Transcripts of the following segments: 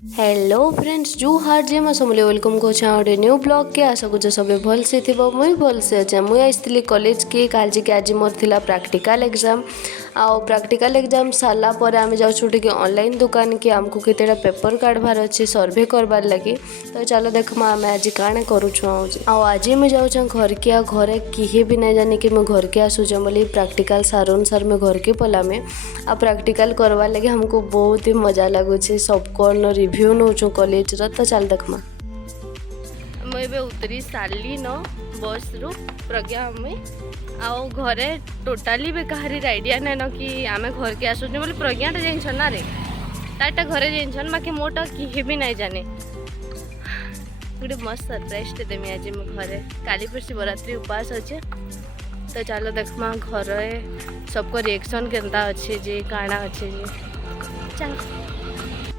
Hello friends जो हार जे मैं समले वेलकम को गोटे न्यू ब्लॉग के आशा कुछ सब भलसे थी मुई भलसे अच्छे मुई आई कॉलेज के काल के आज मोर थिला प्रैक्टिकल एग्जाम आउ प्रैक्टिकल एग्जाम सारा पर आम जाऊँ ऑनलाइन दुकान के आमको केतेटा पेपर काढ़वार अच्छे सर्वे करवार लगी तो चलो देखमा आम आज काण करुछु आज मुझे जाऊँ घर के आ घरे किए भी नहीं जाने कि मैं घर के आसूचे बोली प्रैक्टिकल सारुन सार मैं घर के पलामे आ प्रैक्टिकल करवार लगे हमको बहुत ही मजा लगुच सबको रिव्यू नौ कॉलेज तो चल देखमा मुझे उतरी सारी न बस रु प्रज्ञा हमें आओ घरे टोटाली भी कहार आइडिया नहीं न कि आम घर के आसुचे बोले प्रज्ञा जाइन ना रे तारटा घरे जाइन बाकी मोटा किए भी नहीं जाने गोटे मस्त सरप्राइज टे देमी आज मो घरे काली पर शिवरात्रि उपास अच्छे तो चलो देखमा घर सबको रिएक्शन केनता अच्छे जे काଣା अच्छे जे चल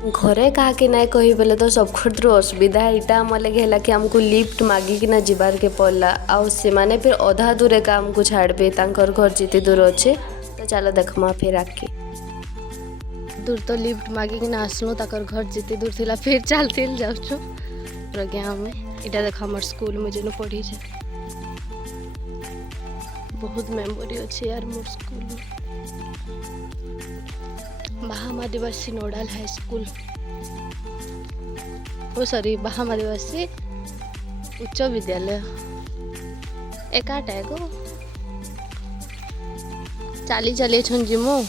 घरे क्या कि ना कही बोले तो सब खुद असुविधा यहाँ आम लगे है कि आमको लिफ्ट मागिकिना जीवार के पड़ला आउ से माने फिर अधा दूर का आमको छाड़बे तांकर घर जिते दूर अच्छे तो चलो देखमा फिर आके दूर तो लिफ्ट मागिकिना आसलु ताकर घर जिते दूर थिला फिर चलते जाऊँ प्रज्ञा हमें इटा देख हमार स्कूल में जेन पढ़ी बहुत मेमोरी अच्छे यार मोर स्कूल में बाहाम आदिवासी नोडाल हाई स्कूल ओ सॉरी बाहाम आदिवासी उच्च विद्यालय एकाटा है गो चाली चली जिमु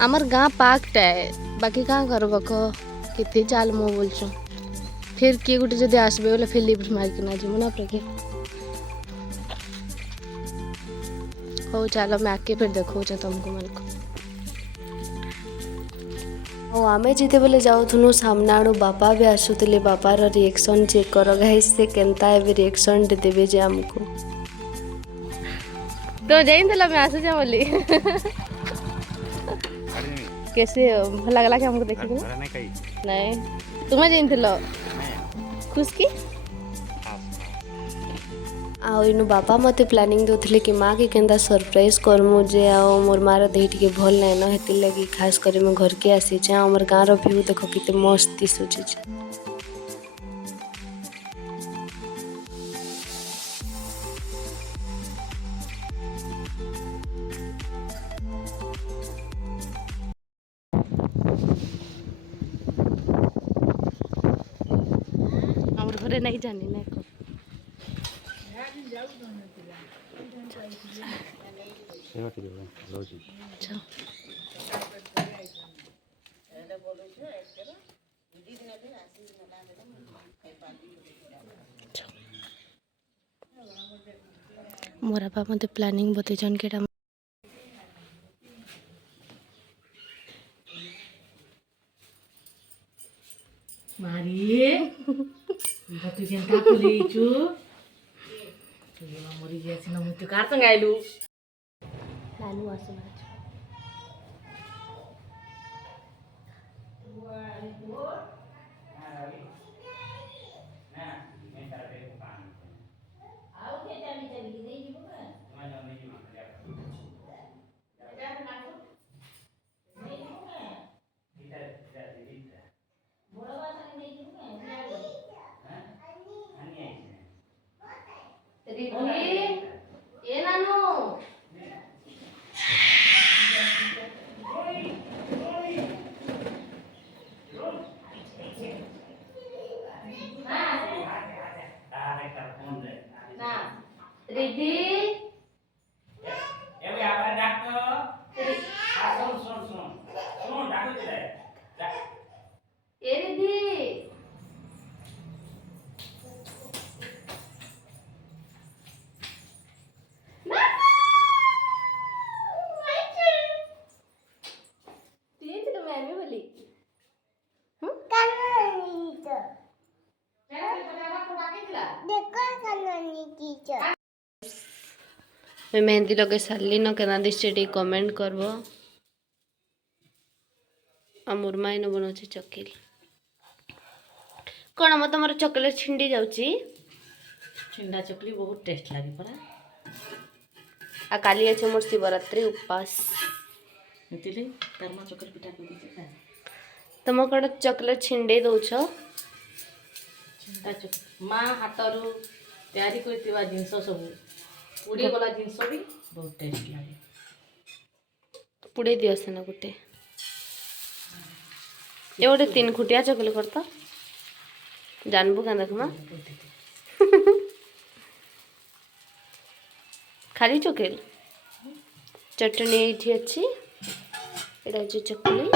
आमर गाँ पार्कटा है बाकी क्या करब कितने चाल मो बोल फिर किए गोटे जब आसबे बोले फिर लिफ्ट मारिकिना जीमु ना प्रज्ञा हो चलो मैं आके फिर देखो तुमको मन को और आमे जिते बेले जाऊँ सामना आड़ू बापा भी आसुले बापार रिएक्शन चेक कर गाइस से केनता ए रिएक्शन देवे जे हमको तो जाइन मैं आसु बोली कैसे भल लगला कि हमको देखी नहीं तुम्हें जाइन खुश की आउ इनु बापा मते प्लानिंग दोथिले कि माँ के केंदा सरप्राइज करमु जे आउ मोर मार देह टिके भल नै न हेति लगी खास करे मैं घर के आसी छे हमर गाँ रो व्यू देखो किते मस्त दिसुची छे हमर घरे नहीं जानी ना को मोर बापा मते प्लानिंग बतैछन केटा मारी बतु जेंता खुलेछु तु मरी जेसिन मुतु कार संग आइलु नानु आसु ए नानु ना रिद्धि एवढे आपण डाक्टर सुन सुन सुन सुन डाक्टर दिलाय ए रिद्धि मैं मेहंदी लगे सारी न केना दिशे टी कमेंट करबो आमर माई न बनाउछि चकिल कौन मत मोर चॉकलेट छिंडी जाउछि छिंडा चकली बहुत टेस्ट लागी परा आ काली अछि मोर शिवरात्रि उपवास हेतिले कर्मा चकल पिठा कर दिसे तुम कौन चॉकलेट छिंडे दौछ? चिंता चुप माँ हाथरू तैयारी करथिबा जिंस सब पुड़ी गला जिंस भी बहुत टेस्ट लगे। पुड़े दियो सेना गोटे ये गोटे 3 खुटिया चकली करता जानबू क्या देखमा खाली चकेल चटनी ये अच्छी एटा चकली